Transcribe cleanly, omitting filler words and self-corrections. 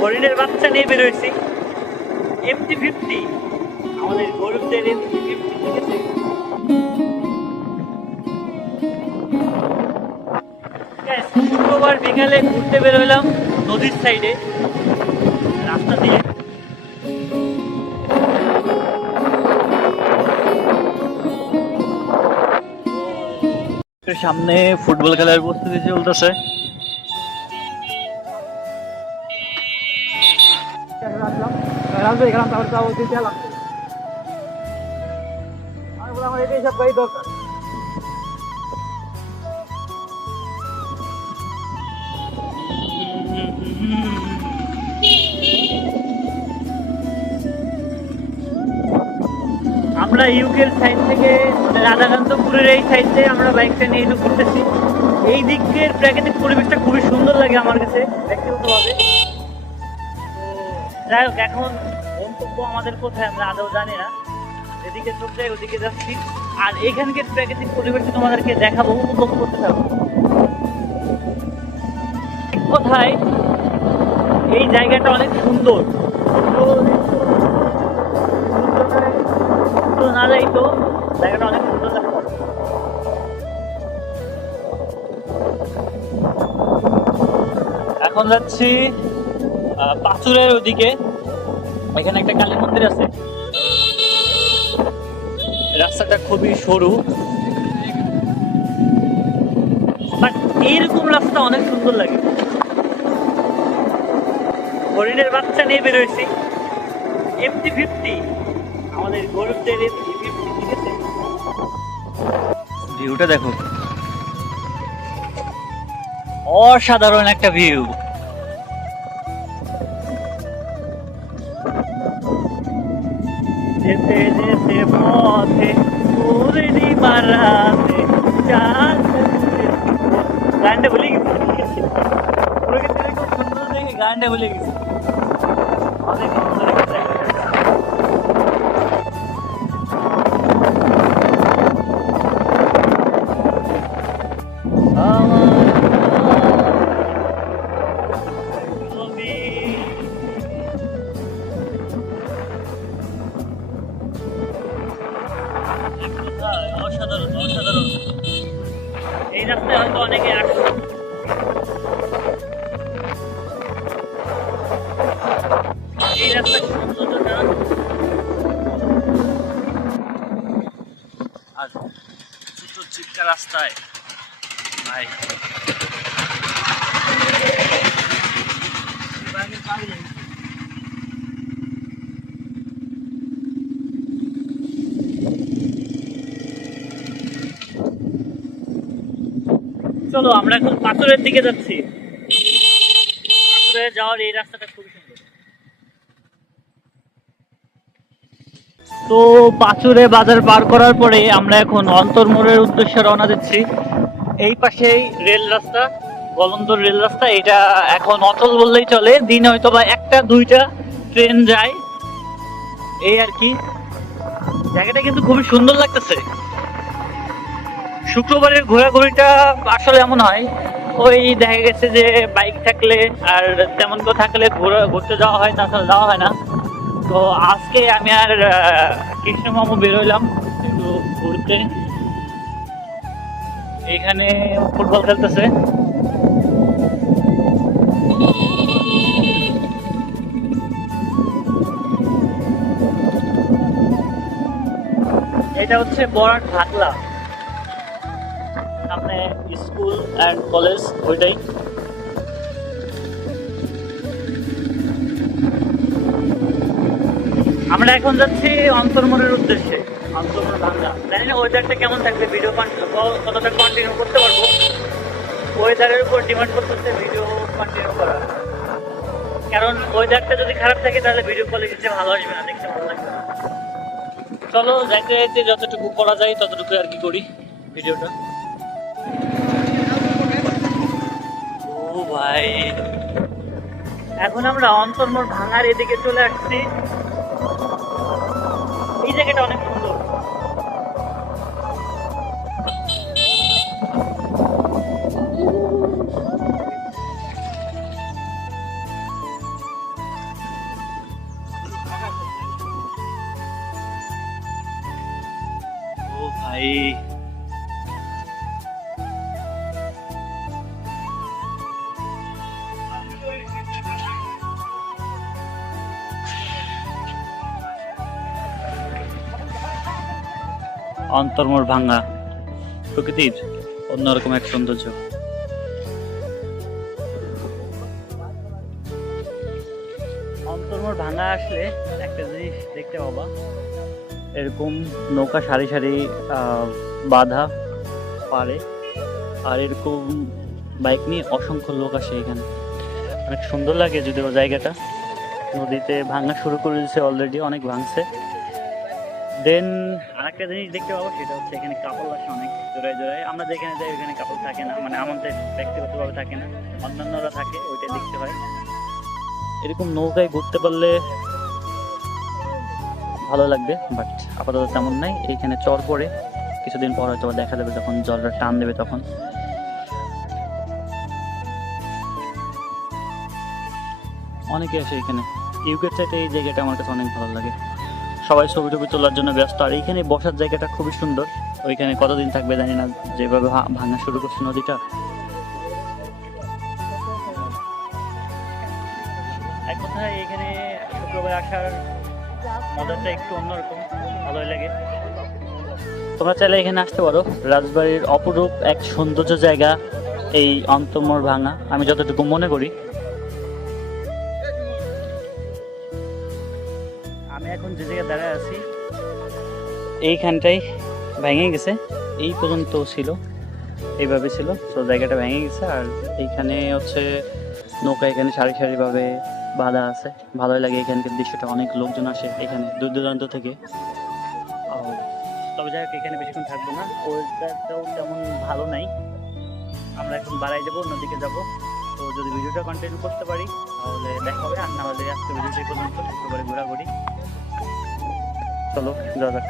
হরিণের বাচ্চা নিয়ে বেরোয়েছি। MT-50, আমাদের গরুদের MT-50, ঠিক আছে। শুক্রবার বিকালে ঘুরতে বেরোলাম নদীর সাইডে রাস্তা দিয়ে। সামনে ফুটবল খেলার প্রস্তুতি চলতেছে। আমার এটাই সব গাড়ি দরকার। আমরা ইউকের সাইড থেকে রাধাকান্তপুরের এই সাইড থেকে আমরা বাইকটা নিয়ে একটু ঘুরতেছি। এই দিকের প্রাকৃতিক পরিবেশটা খুবই সুন্দর লাগে আমার কাছে ব্যক্তিগতভাবে। যাই হোক, এখন গন্তব্য আমাদের কোথায় আমরা আদৌ জানি না। যেদিকে চোখ যায় ওদিকে যাচ্ছি, আর এখানকার প্রাকৃতিক পরিবেশটা তোমাদেরকে দেখাবো, উপভোগ করতে থাকবো। কোথায় এই জায়গাটা অনেক সুন্দর, না যাই তো জায়গাটা অনেক সুন্দর লাগবে। এখন যাচ্ছি পাঁচুরের ওদিকে। এখানে একটা কালী মন্দির আছে। রাস্তাটা খুবই সরু, বাট এইরকম রাস্তা অনেক সুন্দর লাগে। হরিণের বাচ্চা নিয়ে বেরোয়েছি। MT-50, আমাদের গরুদের MT-50, ঠিক আছে। ভিউটা দেখো, অসাধারণ একটা ভিউ। যেতে যেতে পথে পূর্ণিমা রাতে গানটা ভুলে গেছি, ঠিক আছে। প্রকৃতির খুব সুন্দর দেখে গানটা ভুলে গেছি। অনেক সুন্দর একটা জায়গা। অসাধারণ অসাধারণ। এই রাস্তায় হয়তো অনেকে আসছে। এই রাস্তার সৌন্দর্যটা আর ছোট চিৎকার রাস্তায় ভাই চলো আমরা এখন পাথরের দিকে যাচ্ছি। পাথরে যাওয়ার এই রাস্তাটা খুবই সুন্দর। তো পাথরে বাজার পার করার পরে আমরা এখন অন্তরমোড়ের উদ্দেশ্যে রওনা দিচ্ছি। এই পাশেই রেল রাস্তা, গলন্দর রেল রাস্তা। এটা এখন অচল বললেই চলে, দিনে হয়তো বা একটা দুইটা ট্রেন যায়, এই আর কি। জায়গাটা কিন্তু খুবই সুন্দর লাগতেছে। শুক্রবারের ঘোরাঘুরিটা আসলে এমন হয়, ওই দেখা গেছে যে বাইক থাকলে আর তেমন কেউ থাকলে ঘুরতে যাওয়া হয়, তাছাড়া যাওয়া হয় না। তো আজকে আমি আর কৃষ্ণ মামু বেরোলাম একটু ঘুরতে। এখানে ফুটবল খেলতেছে। এটা হচ্ছে বরাট ভাগলা, সামনে স্কুল অ্যান্ড কলেজ, ওইটাই। আমরা এখন যাচ্ছি অন্তরমোড়ের উদ্দেশ্যে। অন্তরমোড় ভাগলা, জানি না ওয়েদারটা কেমন থাকবে, ভিডিও কতটা কন্টিনিউ করতে পারবো ওয়েদারের উপর ডিমান্ড করতেছে ভিডিও কন্টিনিউ করা। কারণ ওয়েদারটা যদি খারাপ থাকে তাহলে ভিডিও কোয়ালিটি ভালো আসবে না, দেখতে ভালো লাগবে না। চলো যাইতে যাইতে যতটুকু করা যায় ততটুকু আর কি করি ভিডিওটা। ও ভাই, এখন আমরা অন্তরমোড় ভাঙার এদিকে চলে আসছি। এই জায়গাটা অনেক সুন্দর। ভাই। অন্তর্মোর ভাঙা, প্রকৃতির অন্যরকম এক সৌন্দর্য। অন্তর্মোর ভাঙা আসলে একটা জিনিস দেখতে পাবা, এরকম নৌকা সারি সারি বাঁধা পারে, আর এরকম বাইক নিয়ে অসংখ্য লোক আসে এখানে। অনেক সুন্দর লাগে যদিও জায়গাটা। নদীতে ভাঙা শুরু করে দিয়েছে অলরেডি, অনেক ভাঙছে। দেন আরেকটা জিনিস দেখতে পাবো, সেটা হচ্ছে এখানে কাপল আসে অনেক জোড়ায় জোড়ায়। আমরা যেখানে যাই ওইখানে কাপল থাকে না, মানে আমাদের ব্যক্তিগতভাবে থাকে না, অন্যান্যরা থাকে, ওইটা দেখতে হয়। এরকম নৌকায় ঘুরতে পারলে ভালো লাগবে, বাট আপাতত তেমন নাই। এইখানে চর পড়ে, কিছুদিন পর হয়তো দেখা যাবে যখন জলটা টান দেবে তখন। অনেকে আসে এখানে। ইউকের চাইতে এই জায়গাটা আমার কাছে অনেক ভালো লাগে। সবাই ছবি টবি তোলার জন্য ব্যস্ত, আর এইখানে বসার জায়গাটা খুবই সুন্দর। ওইখানে কতদিন থাকবে জানি না, যেভাবে ভাঙা শুরু করছে নদীটা। এক কথায় এখানে শুক্রবার আসার মজাটা একটু অন্যরকম, ভালোই লাগে। তোমরা চাইলে এখানে আসতে পারো। রাজবাড়ির অপরূপ এক সৌন্দর্য জায়গা এই অন্তর্মোর ভাঙা, আমি যতটুকু মনে করি। আমি এখন যে জায়গায় দাঁড়ায় আছি এইখানটাই ভেঙে গেছে, এই পর্যন্ত ছিল, এইভাবে ছিল। তো জায়গাটা ভেঙে গেছে, আর এইখানে হচ্ছে নৌকা এখানে সারি সারিভাবে বাঁধা আছে। ভালোই লাগে এখানকার দৃশ্যটা, অনেক লোকজন আসে এখানে দূর দূরান্ত থেকে। তবে যাই হোক, এখানে বেশিক্ষণ থাকবো না, ওয়েদারটাও তেমন ভালো নাই। আমরা এখন বাড়াই যাবো, অন্যদিকে যাবো। তো যদি ভিডিওটা কন্টিনিউ করতে পারি তাহলে দেখা হবে, আর না হলে আজকে ভিডিওটা পর্যন্ত শুক্রবারে ঘোরাঘুরি। চলো যাওয়া যাক।